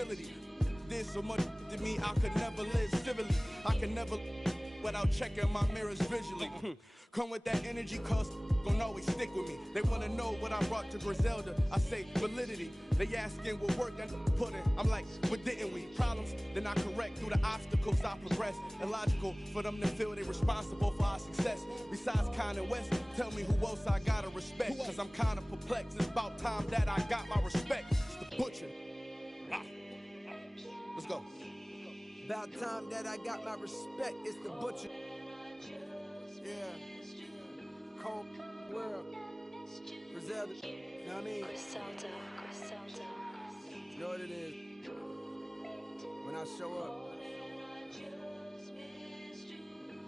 agility. Did so much to me, I could never live civilly. I can never without checking my mirrors visually. Come with that energy, cause gon' always stick with me. They wanna know what I brought to Griselda. I say validity. They asking what work I put in. I'm like, what didn't we? Problems, then I correct. Through the obstacles I progress. Illogical for them to feel they responsible for our success. Besides Kanye West, tell me who else I gotta respect. Cause I'm kinda perplexed. It's about time that I got my respect. It's the butcher. Let's go. About time that I got my respect. It's the butcher. Yeah. Cold world. Griselda. You know what I mean? Griselda. You know what it is. When I show up,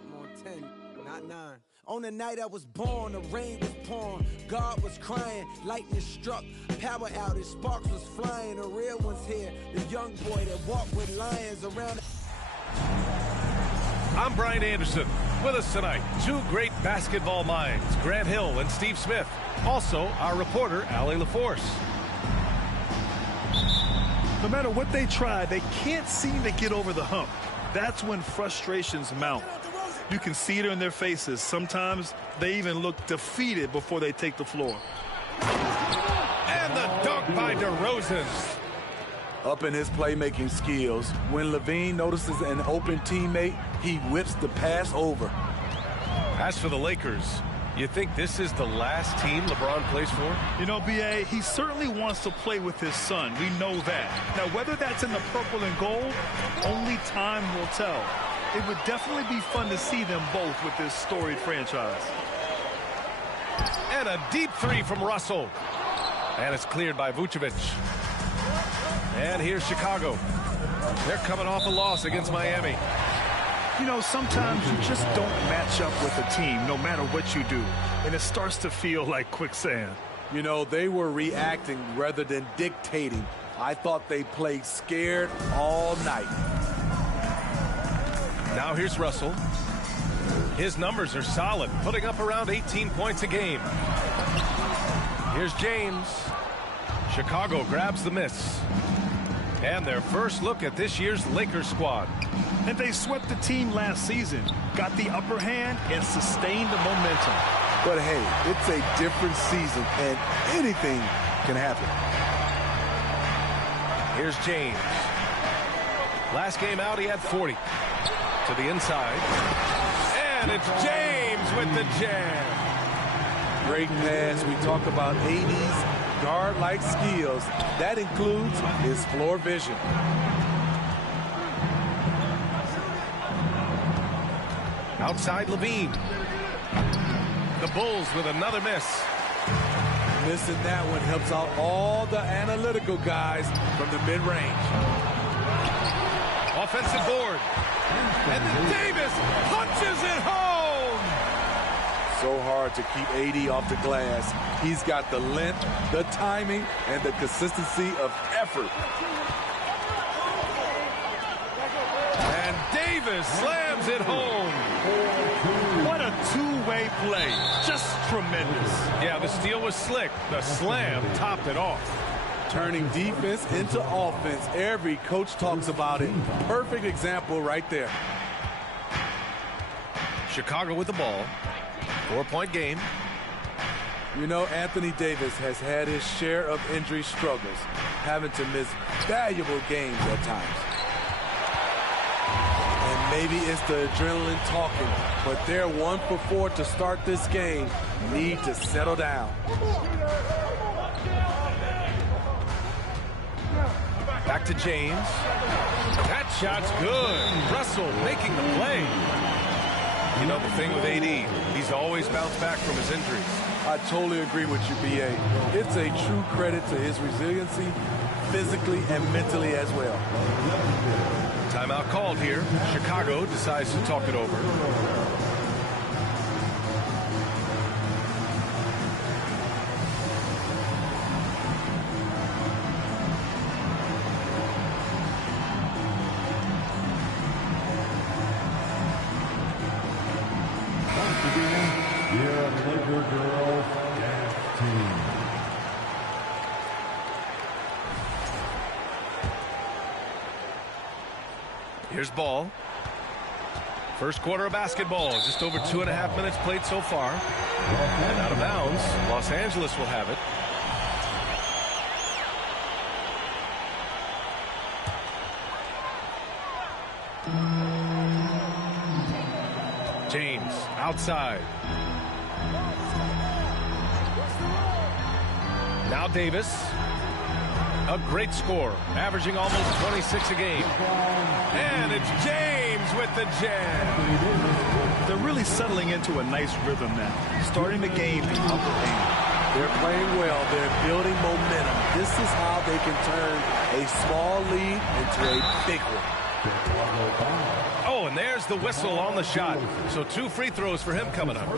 I'm on 10, not 9. On the night I was born, the rain was pouring, God was crying, lightning struck, power outage, sparks was flying, the real one's here, the young boy that walked with lions around. I'm Brian Anderson. With us tonight, two great basketball minds, Grant Hill and Steve Smith. Also, our reporter, Allie LaForce. No matter what they try, they can't seem to get over the hump. That's when frustrations mount. You can see it in their faces. Sometimes they even look defeated before they take the floor. And the dunk by DeRozan. Up in his playmaking skills, when Levine notices an open teammate, he whips the pass over. As for the Lakers, you think this is the last team LeBron plays for? You know, B.A., he certainly wants to play with his son. We know that. Now, whether that's in the purple and gold, only time will tell. It would definitely be fun to see them both with this storied franchise. And a deep three from Russell. And it's cleared by Vucevic. And here's Chicago. They're coming off a loss against Miami. You know, sometimes you just don't match up with a team, no matter what you do. And it starts to feel like quicksand. You know, they were reacting rather than dictating. I thought they played scared all night. Now here's Russell. His numbers are solid, putting up around 18 points a game. Here's James. Chicago grabs the miss. And their first look at this year's Lakers squad. And they swept the team last season, got the upper hand, and sustained the momentum. But hey, it's a different season, and anything can happen. Here's James. Last game out, he had 40. To the inside. And it's James with the jam. Great pass. We talk about 80s guard-like skills. That includes his floor vision. Outside Levine. The Bulls with another miss. Missing that one helps out all the analytical guys from the mid-range. Offensive board. And then Davis punches it home. So hard to keep AD off the glass. He's got the length, the timing, and the consistency of effort. And Davis slams it home. What a two-way play. Just tremendous. Yeah, the steal was slick. The slam topped it off. Turning defense into offense. Every coach talks about it. Perfect example right there. Chicago with the ball. 4-point game. You know, Anthony Davis has had his share of injury struggles, having to miss valuable games at times. And maybe it's the adrenaline talking, but they're 1 for 4 to start this game. Need to settle down. Back to James. That shot's good. Russell making the play. You know, the thing with AD, he's always bounced back from his injuries. I totally agree with you, B.A. It's a true credit to his resiliency, physically and mentally as well. Timeout called here. Chicago decides to talk it over. Here's ball. First quarter of basketball. Just over 2.5 minutes played so far. And out of bounds. Los Angeles will have it. James outside. Now Davis. A great score, averaging almost 26 a game. And it's James with the jam. They're really settling into a nice rhythm now, starting to gain the upper hand. They're playing well. They're building momentum. This is how they can turn a small lead into a big one. Oh, and there's the whistle on the shot. So 2 free throws for him coming up.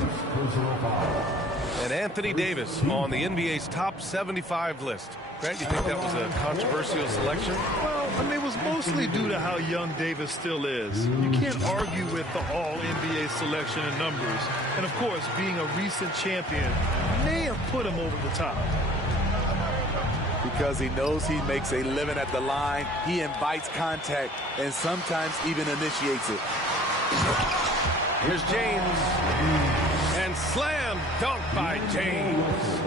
And Anthony Davis on the NBA's top 75 list. Grant, you think that was a controversial selection? Well, I mean, it was mostly due to how young Davis still is. You can't argue with the all-NBA selection and numbers. And, of course, being a recent champion may have put him over the top. Because he knows he makes a living at the line, he invites contact and sometimes even initiates it. Here's James. And slam dunk by James.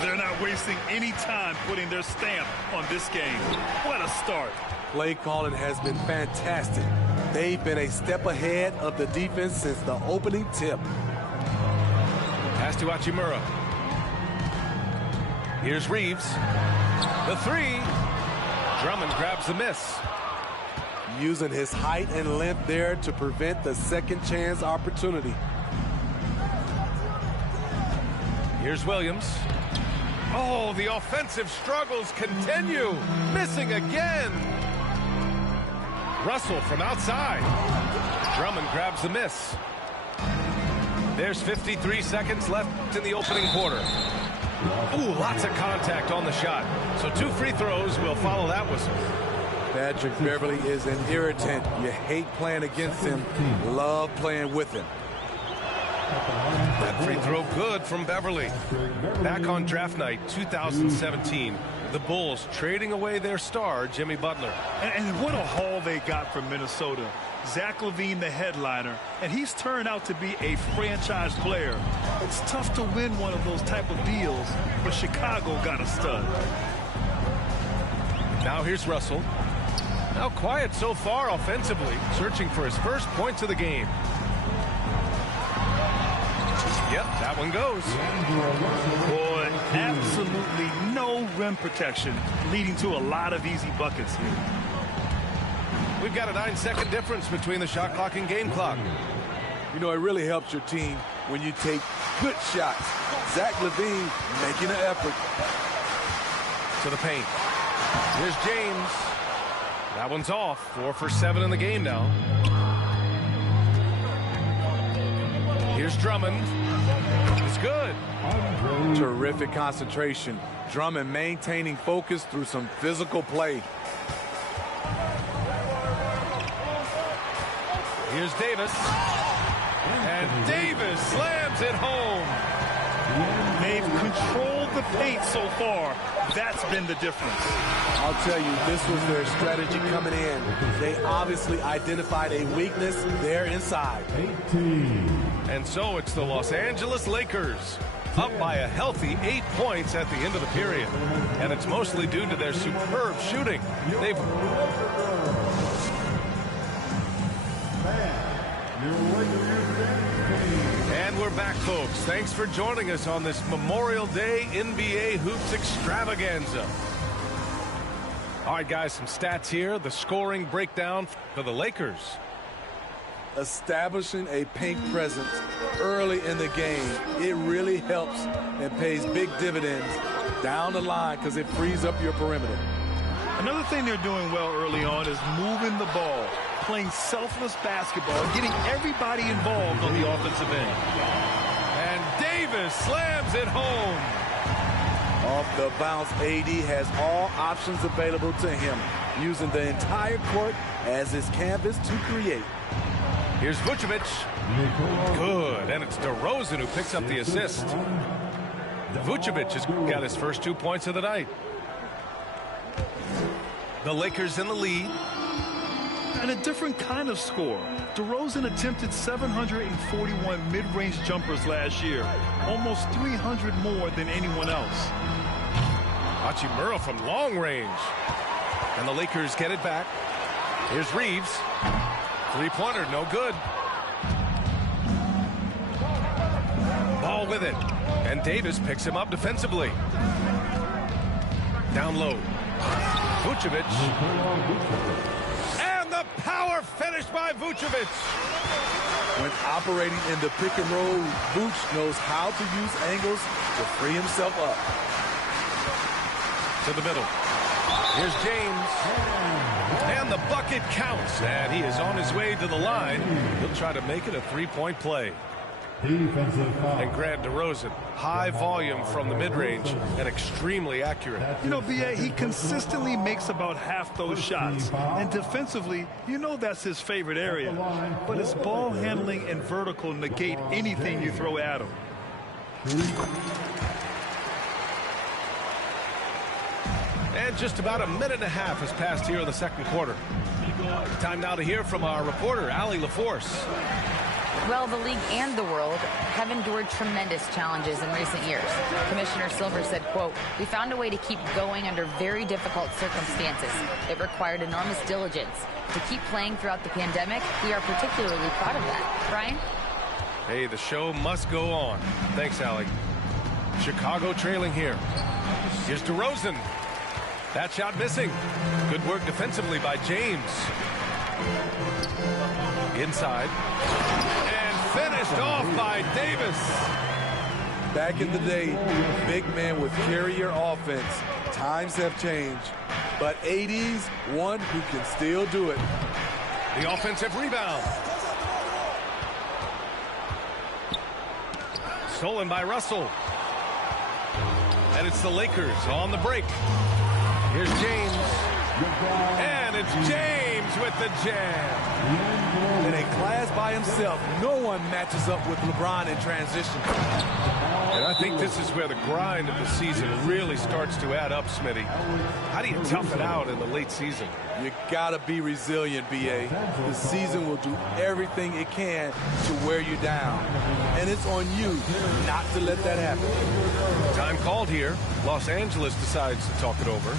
They're not wasting any time putting their stamp on this game. What a start. Play calling has been fantastic. They've been a step ahead of the defense since the opening tip. Pass to Amuro. Here's Reeves. The 3. Drummond grabs the miss. Using his height and length there to prevent the second chance opportunity. Here's Williams. Oh, the offensive struggles continue. Missing again. Russell from outside. Drummond grabs the miss. There's 53 seconds left in the opening quarter. Ooh, lots of contact on the shot. So 2 free throws will follow that whistle. Patrick Beverly is an irritant. You hate playing against him, love playing with him. That free throw good from Beverly. Back on draft night 2017, the Bulls trading away their star, Jimmy Butler. And what a haul they got from Minnesota. Zach LaVine, the headliner, and he's turned out to be a franchise player. It's tough to win one of those type of deals, but Chicago got a stud. Now here's Russell. Now quiet so far offensively, searching for his first points of the game. Yep, that one goes. Boy, absolutely no rim protection, leading to a lot of easy buckets here. We've got a 9-second difference between the shot clock and game clock. You know, it really helps your team when you take good shots. Zach LaVine making an effort. To the paint. Here's James. That one's off. 4 for 7 in the game now. Here's Drummond. It's good. Terrific concentration. Drummond maintaining focus through some physical play. Here's Davis. And Davis slams it home. They've controlled the paint so far. That's been the difference. I'll tell you, this was their strategy coming in. They obviously identified a weakness there inside. And so it's the Los Angeles Lakers, up by a healthy 8 points at the end of the period. And it's mostly due to their superb shooting. And we're back, folks. Thanks for joining us on this Memorial Day NBA Hoops Extravaganza. All right, guys, some stats here. The scoring breakdown for the Lakers. Establishing a paint presence early in the game, it really helps and pays big dividends down the line because it frees up your perimeter. Another thing they're doing well early on is moving the ball, playing selfless basketball, getting everybody involved on the offensive end. And Davis slams it home. Off the bounce, AD has all options available to him, using the entire court as his canvas to create. Here's Vucevic. Good. And it's DeRozan who picks up the assist. Vucevic has got his first 2 points of the night. The Lakers in the lead. And a different kind of score. DeRozan attempted 741 mid-range jumpers last year, almost 300 more than anyone else. Amuro from long range. And the Lakers get it back. Here's Reeves. Three-pointer, no good. Ball with it. And Davis picks him up defensively. Down low. Vucevic. And the power finish by Vucevic. When operating in the pick and roll, Vooch knows how to use angles to free himself up. To the middle. Here's James. And the bucket counts. And he is on his way to the line. He'll try to make it a three-point play. Defensive foul. And Grant DeRozan, high volume from the mid-range and extremely accurate. You know, B.A., he consistently makes about half those shots. And defensively, you know that's his favorite area. But his ball handling and vertical negate anything you throw at him. And just about a minute and a half has passed here in the second quarter. Time now to hear from our reporter, Allie LaForce. Well, the league and the world have endured tremendous challenges in recent years. Commissioner Silver said, quote, "We found a way to keep going under very difficult circumstances. It required enormous diligence. To keep playing throughout the pandemic, we are particularly proud of that." Brian? Hey, the show must go on. Thanks, Allie. Chicago trailing here. Here's DeRozan. That shot missing. Good work defensively by James. Inside. And finished off by Davis. Back in the day, big man would carry your offense. Times have changed. But 80s, one who can still do it. The offensive rebound. Stolen by Russell. And it's the Lakers on the break. Here's James. And it's James with the jam. In a class by himself, no one matches up with LeBron in transition. And I think this is where the grind of the season really starts to add up, Smitty. How do you tough it out in the late season? You gotta be resilient, B.A. The season will do everything it can to wear you down. And it's on you not to let that happen. Time called here. Los Angeles decides to talk it over.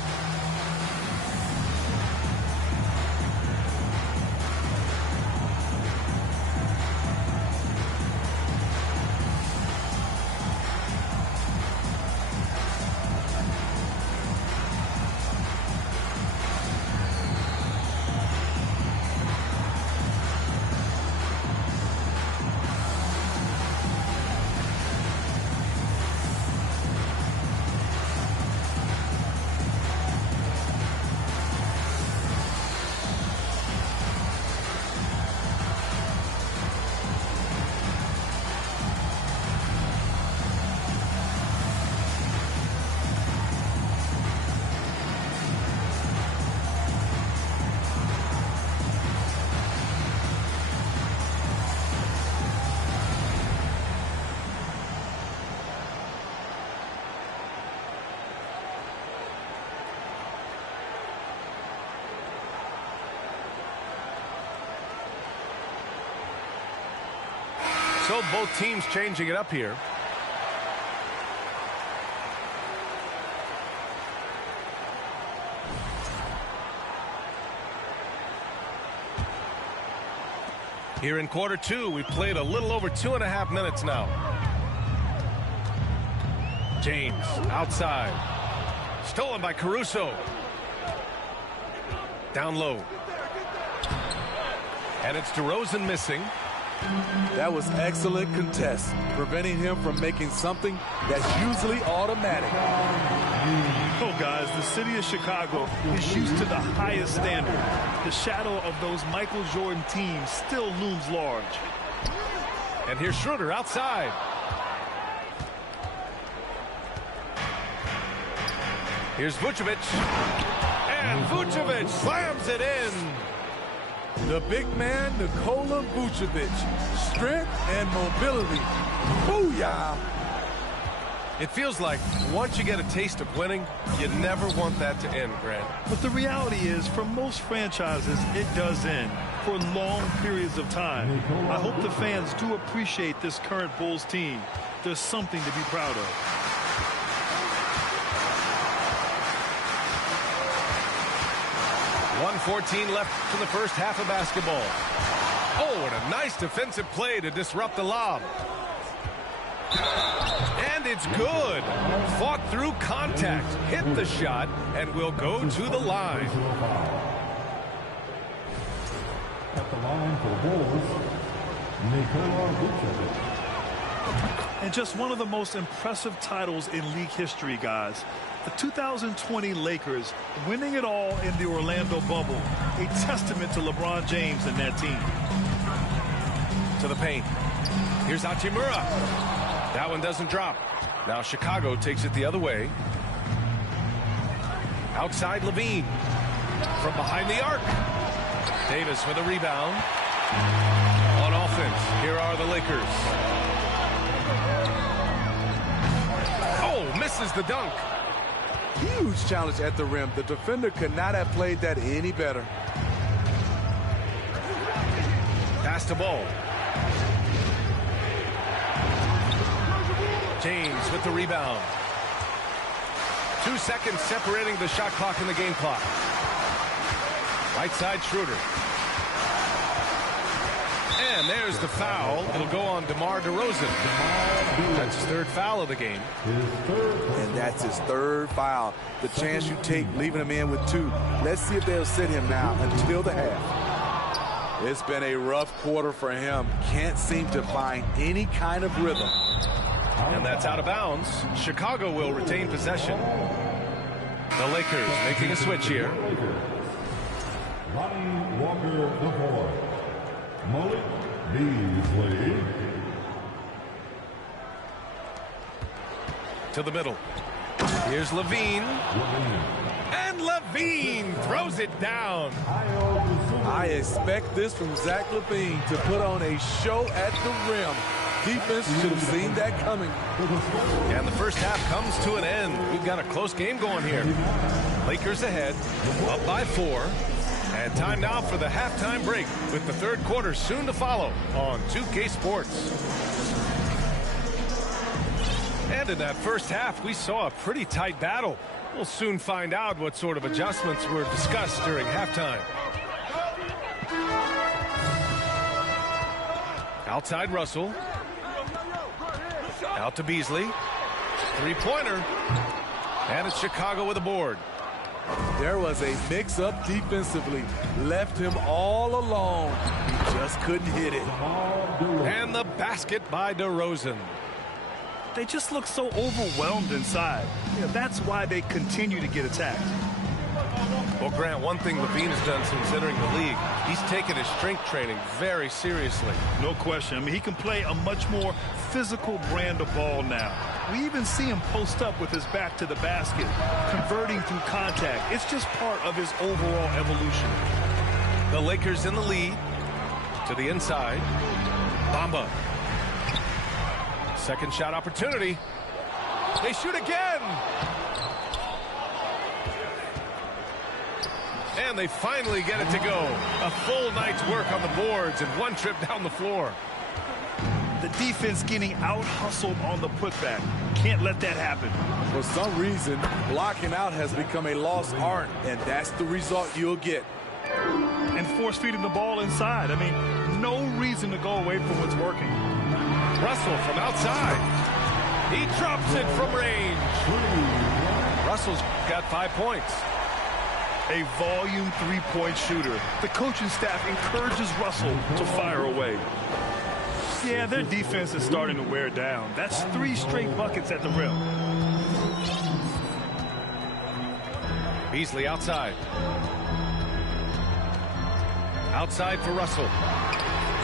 So both teams changing it up here. Here in quarter two, we've played a little over 2.5 minutes now. James outside. Stolen by Caruso. Down low. And it's DeRozan missing. That was excellent contest, preventing him from making something that's usually automatic. Oh, guys, the city of Chicago is used to the highest standard. The shadow of those Michael Jordan teams still looms large. And here's Schroeder outside. Here's Vucevic. And Vucevic slams it in. The big man, Nikola Vucevic. Strength and mobility. Booyah! It feels like once you get a taste of winning, you never want that to end, Grant. But the reality is, for most franchises, it does end for long periods of time. I hope the fans do appreciate this current Bulls team. There's something to be proud of. .114 left in the first half of basketball. Oh, and a nice defensive play to disrupt the lob. And it's good. Fought through contact, hit the shot, and will go to the line. At the line for the Bulls, And just one of the most impressive titles in league history, guys. The 2020 Lakers winning it all in the Orlando bubble. A testament to LeBron James and that team. To the paint. Here's Amuro. That one doesn't drop. Now Chicago takes it the other way. Outside Levine. From behind the arc. Davis with a rebound. On offense, here are the Lakers. Oh, misses the dunk. Huge challenge at the rim. The defender could not have played that any better. Pass the ball. James with the rebound. 2 seconds separating the shot clock and the game clock. Right side Schroeder. And there's the foul. It'll go on DeMar DeRozan. That's his third foul of the game. And that's his third foul. The chance you take leaving him in with 2. Let's see if they'll sit him now until the half. It's been a rough quarter for him. Can't seem to find any kind of rhythm. And that's out of bounds. Chicago will retain possession. The Lakers making a switch here. Lonnie Walker IV. Malik Beasley. To the middle. Here's Levine. And Levine throws it down. I expect this from Zach Levine to put on a show at the rim. Defense should have seen that coming. And the first half comes to an end. We've got a close game going here. Lakers ahead, up by 4. And time now for the halftime break with the third quarter soon to follow on 2K Sports. And in that first half, we saw a pretty tight battle. We'll soon find out what sort of adjustments were discussed during halftime. Outside Russell. Out to Beasley. Three-pointer. And it's Chicago with a board. There was a mix-up defensively. Left him all alone. He just couldn't hit it. And the basket by DeRozan. They just look so overwhelmed inside. That's why they continue to get attacked. Well, Grant, one thing Levine has done since entering the league, he's taken his strength training very seriously. No question. I mean, he can play a much more physical brand of ball now. We even see him post up with his back to the basket, converting through contact. It's just part of his overall evolution. The Lakers in the lead. To the inside. Bamba. Second shot opportunity. They shoot again. And they finally get it to go. A full night's work on the boards and one trip down the floor. The defense getting out-hustled on the putback. Can't let that happen. For some reason, blocking out has become a lost art, and that's the result you'll get. And force-feeding the ball inside. I mean, no reason to go away from what's working. Russell from outside. He drops it from range. Russell's got 5 points. A volume three-point shooter. The coaching staff encourages Russell to fire away. Yeah, their defense is starting to wear down. That's 3 straight buckets at the rim. Beasley outside. Outside for Russell.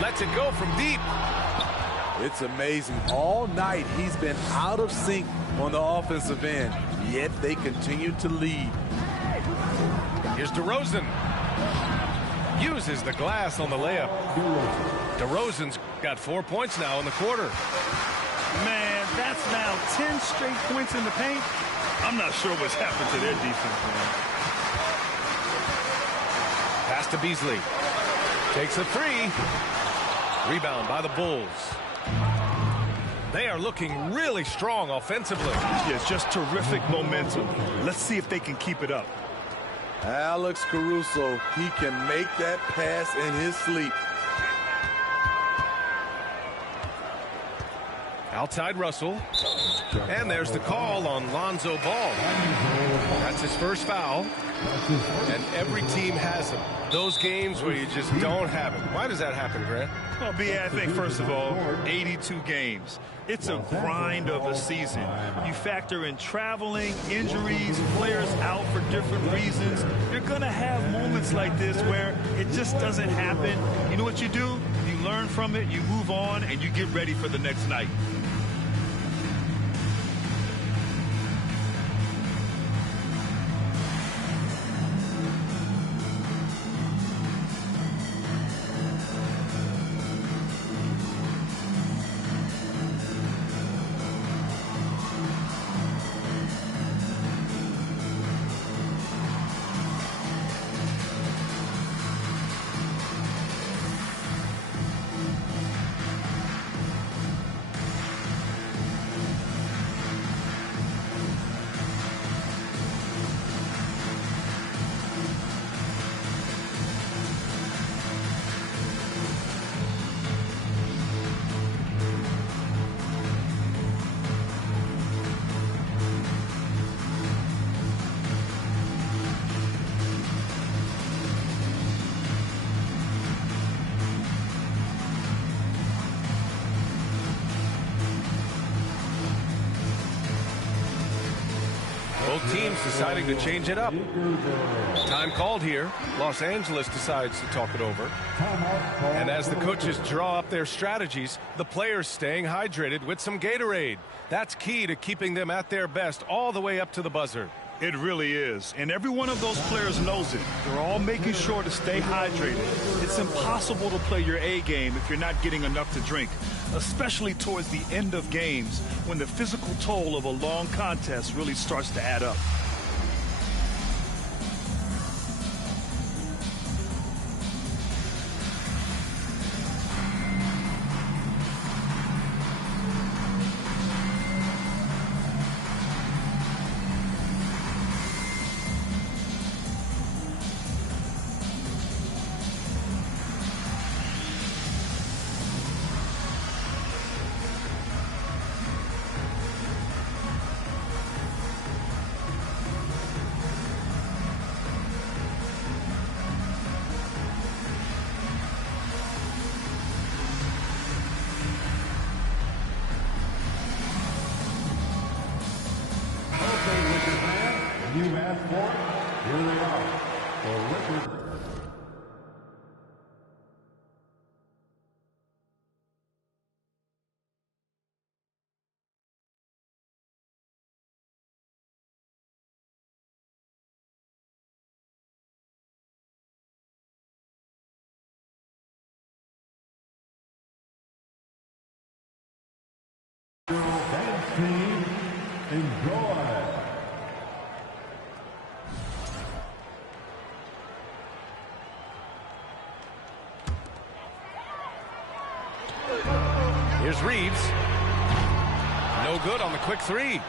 Lets it go from deep. It's amazing. All night he's been out of sync on the offensive end, yet they continue to lead. Here's DeRozan. Uses the glass on the layup. DeRozan's got 4 points now in the quarter. Man, that That's now 10 straight points in the paint. I'm not sure what's happened to their defense, man. Pass to Beasley. Takes a three. Rebound by the Bulls. They are looking really strong offensively. Yes, just terrific momentum. Let's see if they can keep it up. Alex Caruso, he can make that pass in his sleep. Outside Russell. And there's the call on Lonzo Ball. That's his first foul. And every team has them. Those games where you just don't have it. Why does that happen, Grant? Well, B.A., I think, first of all, 82 games. It's a grind of a season. You factor in traveling, injuries, players out for different reasons. You're going to have moments like this where it just doesn't happen. You know what you do? You learn from it, you move on, and you get ready for the next night. Both teams deciding to change it up. Time called here. Los Angeles decides to talk it over. And as the coaches draw up their strategies, the players staying hydrated with some Gatorade. That's key to keeping them at their best all the way up to the buzzer. It really is. And every one of those players knows it. They're all making sure to stay hydrated. It's impossible to play your A game if you're not getting enough to drink, especially towards the end of games when the physical toll of a long contest really starts to add up. You asked for it, here they are. For record. Dance team, enjoy. Here's Reeves. No good on the quick three.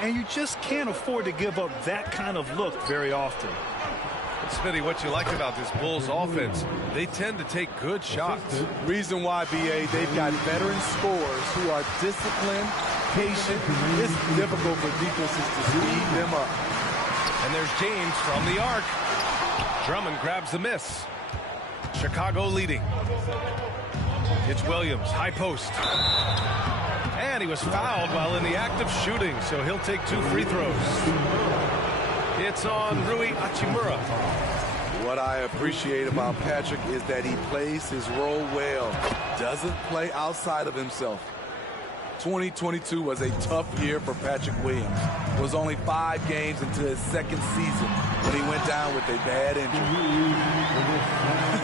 And you just can't afford to give up that kind of look very often. Smitty, what you like about this Bulls offense, they tend to take good shots. Reason why, BA, they've got veteran scorers who are disciplined, patient. It's difficult for defenses to speed them up. And there's James from the arc. Drummond grabs the miss. Chicago leading. It's Williams, high post. And he was fouled while in the act of shooting, so he'll take 2 free throws. It's on Rui Hachimura. What I appreciate about Patrick is that he plays his role well. Doesn't play outside of himself. 2022 was a tough year for Patrick Williams. It was only 5 games into his second season when he went down with a bad injury.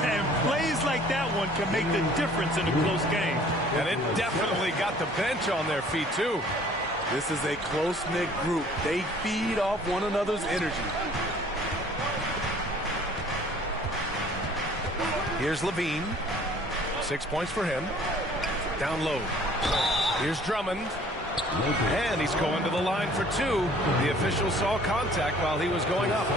And plays like that one can make the difference in a close game. And it definitely got the bench on their feet, too. This is a close-knit group. They feed off one another's energy. Here's Levine. 6 points for him. Down low. Here's Drummond. And he's going to the line for 2. The official saw contact while he was going up.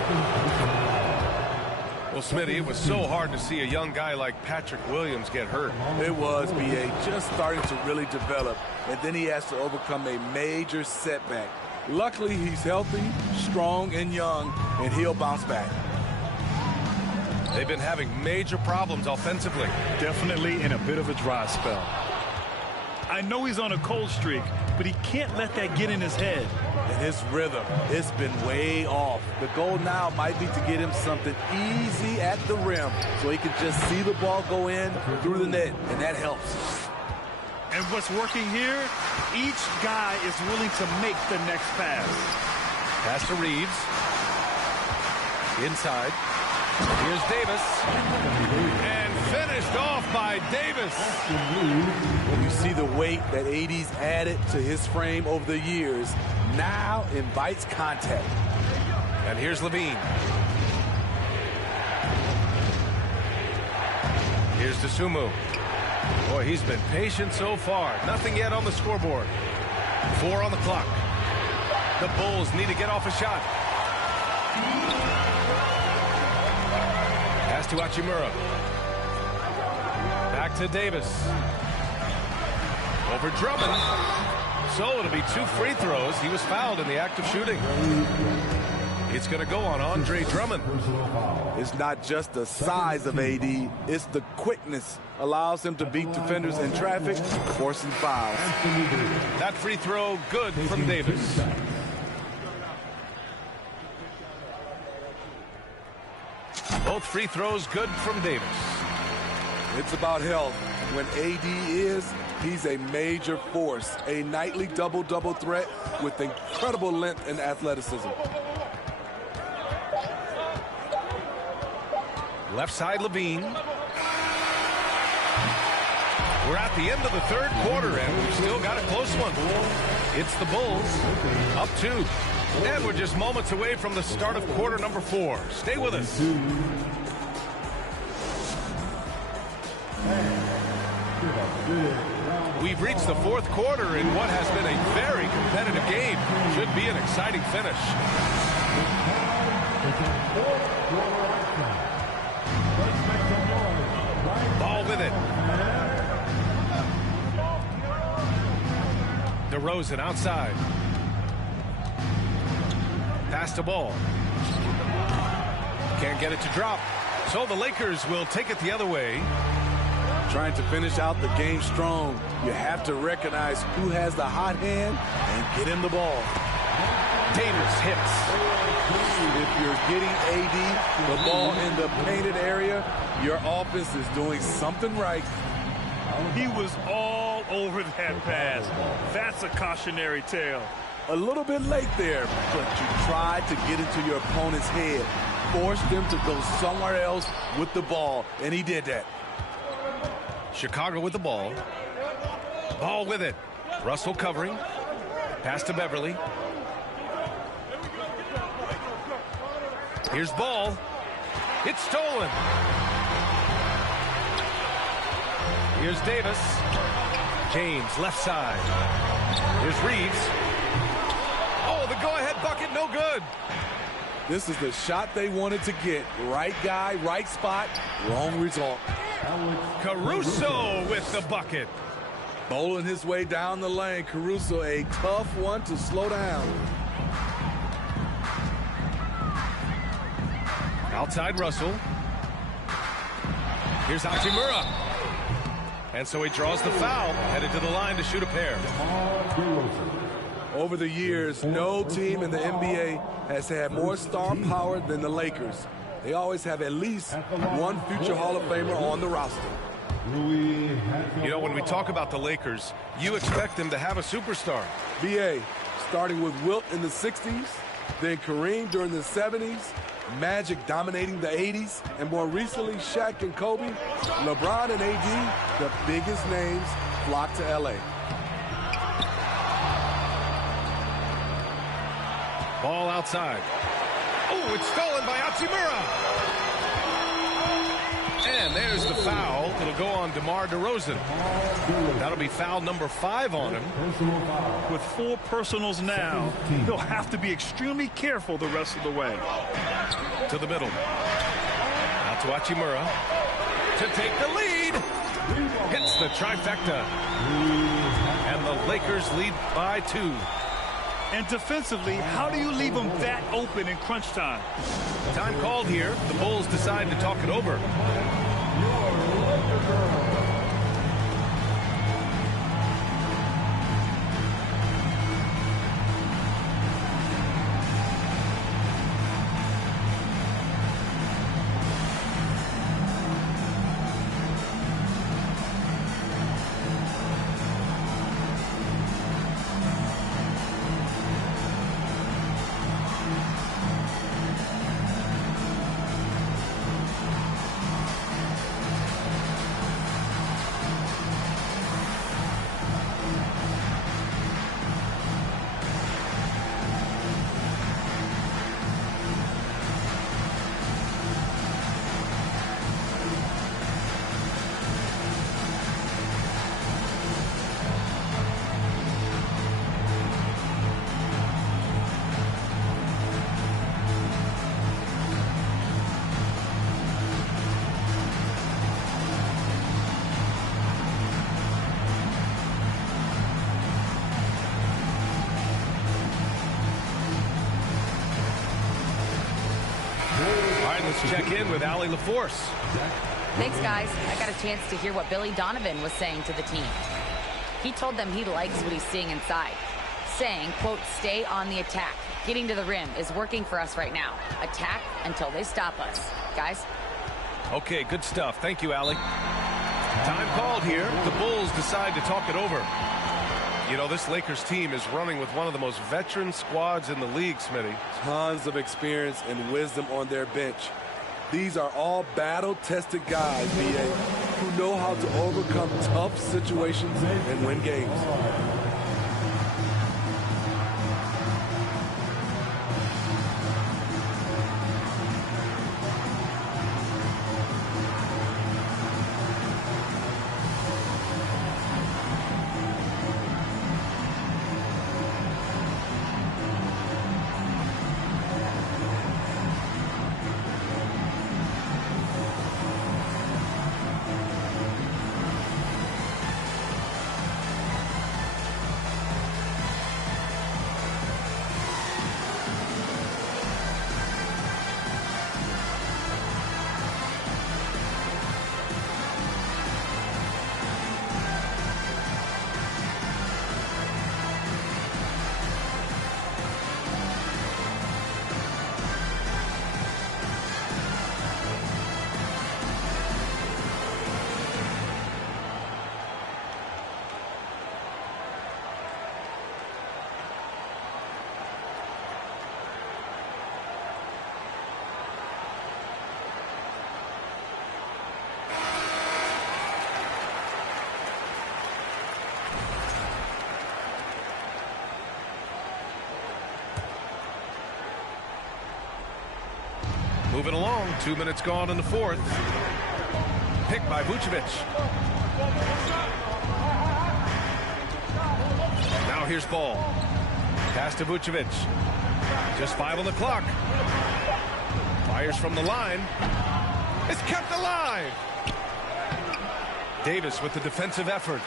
Well, Smitty, it was so hard to see a young guy like Patrick Williams get hurt. It was, B.A., just starting to really develop, and then he has to overcome a major setback. Luckily, he's healthy, strong, and young, and he'll bounce back. They've been having major problems offensively. Definitely in a bit of a dry spell. I know he's on a cold streak, but he can't let that get in his head. And his rhythm, it's been way off. The goal now might be to get him something easy at the rim so he can just see the ball go in through the net, and that helps. And what's working here, each guy is willing to make the next pass. Pass to Reeves. Inside. Here's Davis. And finished off by Davis. When you see the weight that AD's added to his frame over the years, now invites contact. And here's Levine. Here's Dosunmu. Boy, he's been patient so far. Nothing yet on the scoreboard. 4 on the clock. The Bulls need to get off a shot. Pass to Amuro. Back to Davis. Over Drummond. So it'll be 2 free throws. He was fouled in the act of shooting. It's going to go on Andre Drummond. It's not just the size of AD, it's the quickness. Allows him to beat defenders in traffic, forcing fouls. That free throw good from Davis. Both free throws good from Davis. It's about health. When AD is, he's a major force. A nightly double-double threat with incredible length and athleticism. Left side, Levine. We're at the end of the third quarter, and we've still got a close one. It's the Bulls, up 2. And we're just moments away from the start of quarter number 4. Stay with us. We've reached the fourth quarter in what has been a very competitive game. Should be an exciting finish. Ball with it. DeRozan outside. Pass to Ball. Can't get it to drop. So the Lakers will take it the other way. Trying to finish out the game strong, you have to recognize who has the hot hand and get him the ball. Davis hits. If you're getting AD the ball in the painted area, your offense is doing something right. He was all over that pass. That's a cautionary tale. A little bit late there, but you tried to get into your opponent's head. Forced them to go somewhere else with the ball, and he did that. Chicago with the ball. Ball with it. Russell covering. Pass to Beverly. Here's Ball. It's stolen. Here's Davis. James, left side. Here's Reeves. Oh, the go-ahead bucket, no good. This is the shot they wanted to get. Right guy, right spot, wrong result. Caruso with the bucket. Bowling his way down the lane. Caruso, a tough one to slow down. Outside Russell. Here's Hachimura. And so he draws the foul, headed to the line to shoot a pair. Over the years, no team in the NBA has had more star power than the Lakers. They always have at least one future Hall of Famer on the roster. You know, when we talk about the Lakers, you expect them to have a superstar. B.A., starting with Wilt in the 60s, then Kareem during the 70s, Magic dominating the 80s, and more recently Shaq and Kobe, LeBron and AD, the biggest names flocked to L.A. Ball outside. Oh, it's stolen by Hachimura. And there's the foul. It'll go on DeMar DeRozan. That'll be foul number 5 on him. With 4 personals now, he'll have to be extremely careful the rest of the way. To the middle. Out to Hachimura. To take the lead. Hits the trifecta. And the Lakers lead by 2. And defensively, how do you leave them that open in crunch time? Time called here. The Bulls decide to talk it over. Check in with Allie LaForce. Thanks, guys. I got a chance to hear what Billy Donovan was saying to the team. He told them he likes what he's seeing inside, saying, quote, stay on the attack. Getting to the rim is working for us right now. Attack until they stop us. Guys? Okay, good stuff. Thank you, Allie. Time called here. The Bulls decide to talk it over. You know, this Lakers team is running with one of the most veteran squads in the league, Smitty. Tons of experience and wisdom on their bench. These are all battle-tested guys, B.A., who know how to overcome tough situations and win games. Moving along, 2 minutes gone in the 4th. Picked by Vucevic. Now here's Ball. Pass to Vucevic. Just 5 on the clock. Fires from the line. It's kept alive. Davis with the defensive effort.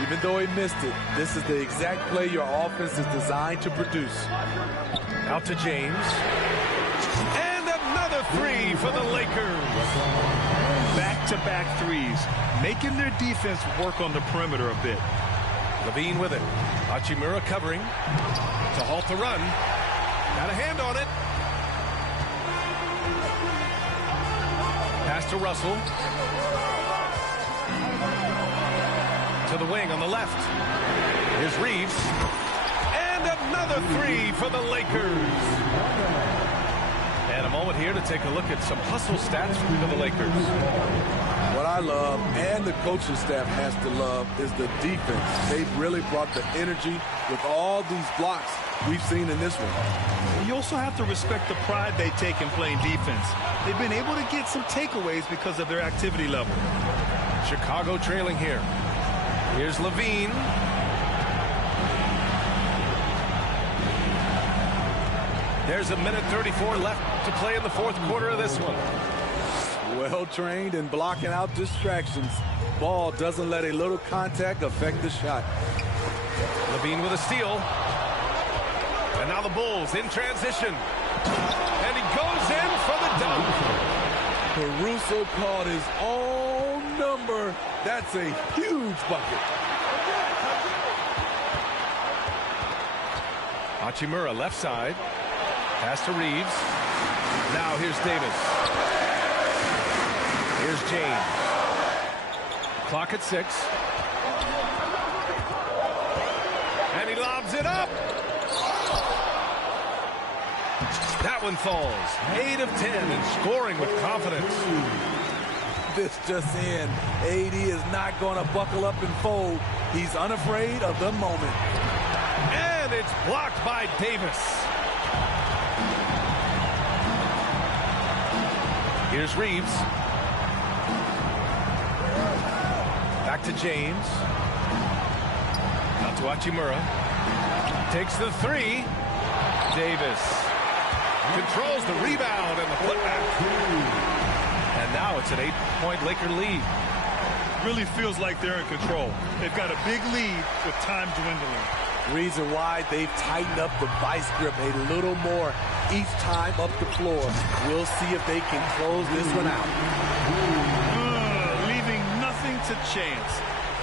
Even though he missed it, this is the exact play your offense is designed to produce. Out to James. And another 3 for the Lakers. Back-to-back threes, making their defense work on the perimeter a bit. Levine with it. Hachimura covering to halt the run. Got a hand on it. Pass to Russell. to the wing on the left. Here's Reeves. And another three for the Lakers. And a moment here to take a look at some hustle stats for the Lakers. What I love, and the coaching staff has to love, is the defense. They've really brought the energy with all these blocks we've seen in this one. You also have to respect the pride they take in playing defense. They've been able to get some takeaways because of their activity level. Chicago trailing here. Here's Levine. There's a minute 34 left to play in the fourth quarter of this one. Well trained in blocking out distractions. Ball doesn't let a little contact affect the shot. Levine with a steal. And now the Bulls in transition. And he goes in for the dunk. Caruso called his own number. That's a huge bucket. Hachimura left side. Pass to Reeves. Now here's Davis. Here's James. Clock at 6. And he lobs it up. That one falls. 8 of 10 and scoring with confidence. This just in. AD is not going to buckle up and fold. He's unafraid of the moment. And it's blocked by Davis. Here's Reeves. Back to James. Out to Hachimura. Takes the three. Davis controls the rebound and the putback. And now it's an 8-point Laker lead. Really feels like they're in control. They've got a big lead with time dwindling. Reason why they've tightened up the vice grip a little more each time up the floor. We'll see if they can close this one out. Leaving nothing to chance.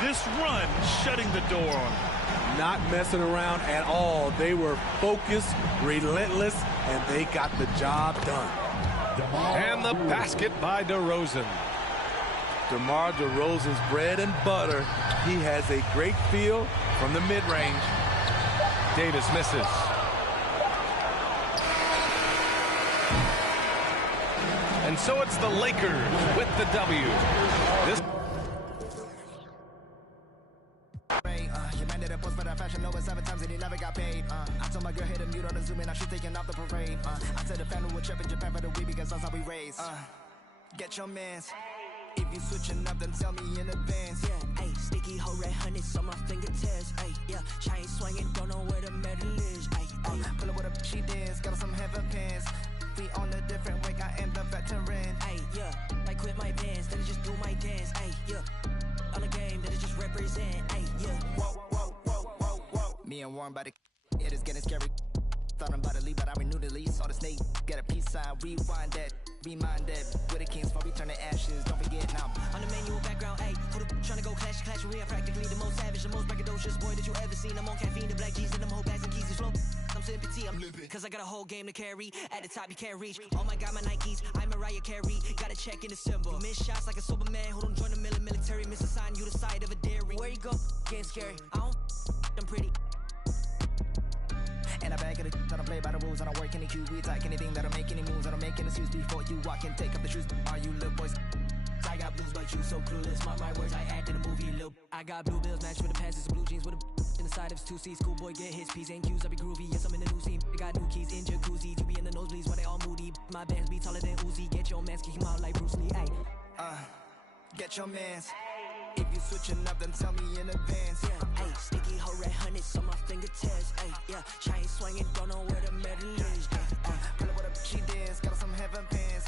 This run shutting the door on them. Not messing around at all. They were focused, relentless, and they got the job done. And the basket by DeRozan. DeMar DeRozan's bread and butter. He has a great feel from the mid-range. Davis misses. And so it's the Lakers with the W. This I told my girl hit a mute on the Zoom and I should taking off the parade. I said the family will trip in Japan for the week because that's how we raised. Get your mans. If you switching up, then tell me in advance. Yeah, ayy, sticky hoe red hunnids on my fingertips. Ayy, yeah, chain swinging, don't know where the medal is. Ayy, pull up with a she dance, got some heaven pants. We on a different wake, I am the veteran. Ayy, yeah, I quit my bands, then I just do my dance. Ayy, yeah, on the game, that I just represent. Ayy, yeah. Whoa, whoa, whoa, whoa, whoa. Me and Warren by the it is getting scary. Thought I'm about to leave, but I renewed the lease. Saw the snake, get a peace sign, rewind that. Remind that with the kings for return to ashes. Don't forget now. On the manual background, ayy, who the trying to go clash? We are practically the most savage, the most braggadocious boy that you ever seen. I'm on caffeine, the black G's, and them whole bags and keys. Flow. I'm sitting petite, I'm limpid, cause I got a whole game to carry. At the top, you can't reach. Oh my god, my Nikes, I'm Mariah Carey. Got a check in December. You miss shots like a Superman who don't join the military. Misassign you the side of a dairy. Where you go? Getting scary. I don't. I'm pretty. And I bag of the I don't play by the rules. I don't work in the queue. We attack anything that'll make any moves. I don't make any suits before you walk in. Take up the shoes. Are you little boys? I got blues, but you so clueless. Mark my words, I act in a movie. Lil. I got blue bills matched with the pants and blue jeans with a in the side of his 2C. Schoolboy get his P's and Q's. I be groovy. Yes, I'm in the new scene. I got new keys in jacuzzi. You be in the nosebleeds while they all moody. My bands be taller than Uzi. Get your mans, kick him out like Bruce Lee. Ay. Get your mans. If you switching up, then tell me in advance. Yeah, ayy, sticky hoe red hunnids on my fingertips. Ayy, yeah, chain swinging, don't know where the medal is. Pull up with a she dance, got some heaven pants.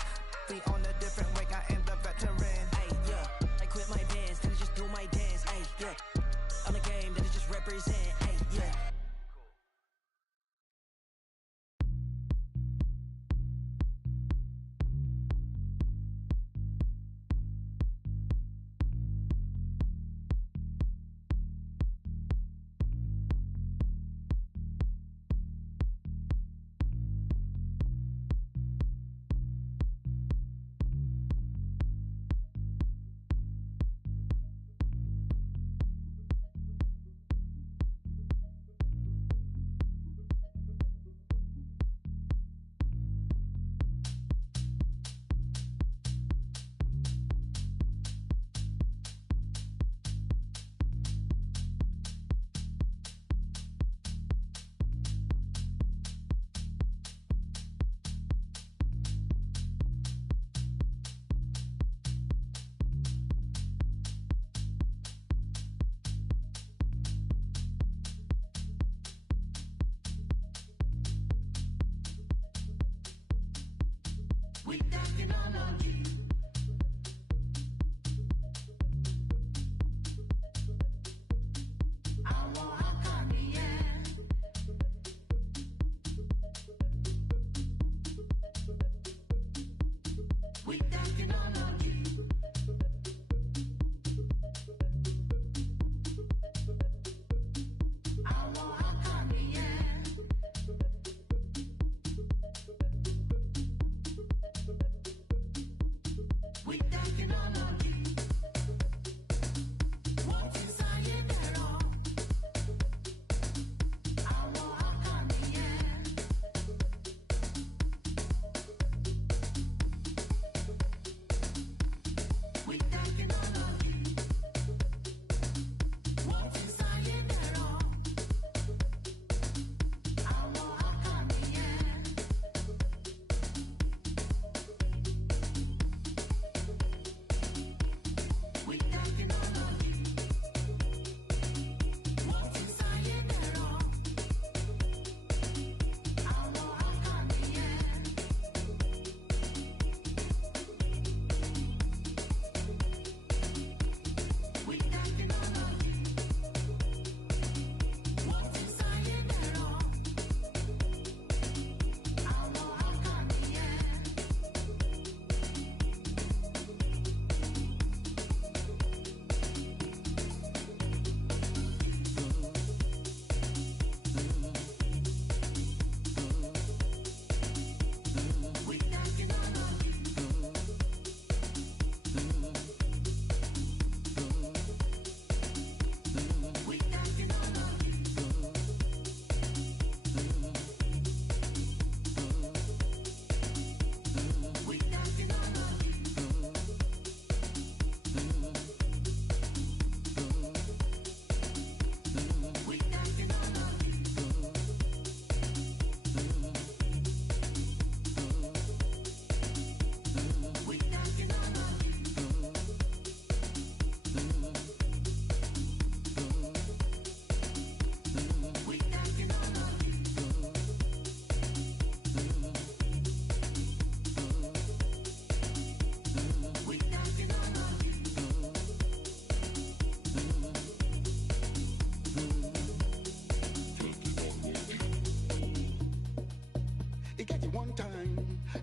We on a different wake, I am the veteran. Ayy, yeah, I quit my bands, then I just do my dance. Ayy, yeah, on the game, then I just represent. Ayy, yeah.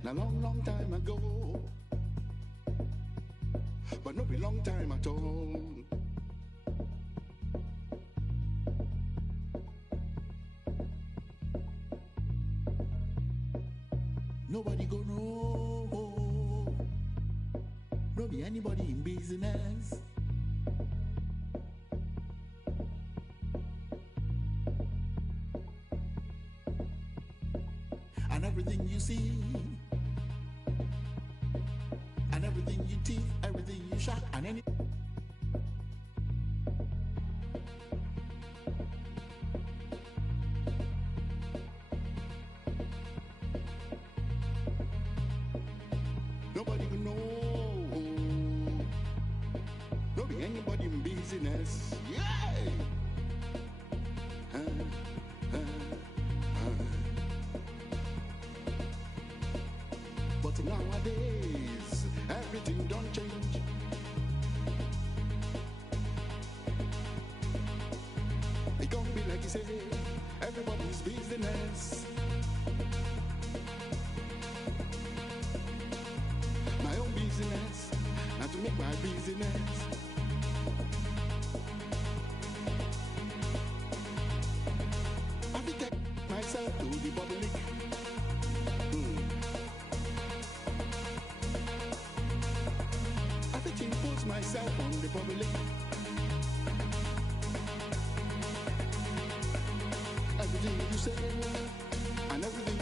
a long, long time ago, but not a long time at all. Nobody go know, no be anybody in business. And everything you see, and everything you teeth, everything you shot, and any. Nobody will know, no be anybody in business. Yeah. But nowadays, everything don't change. It can't be like you say, everybody's business. My own business, not to make my business. I will take myself to the public. I will impose myself on the public. Everything you say and everything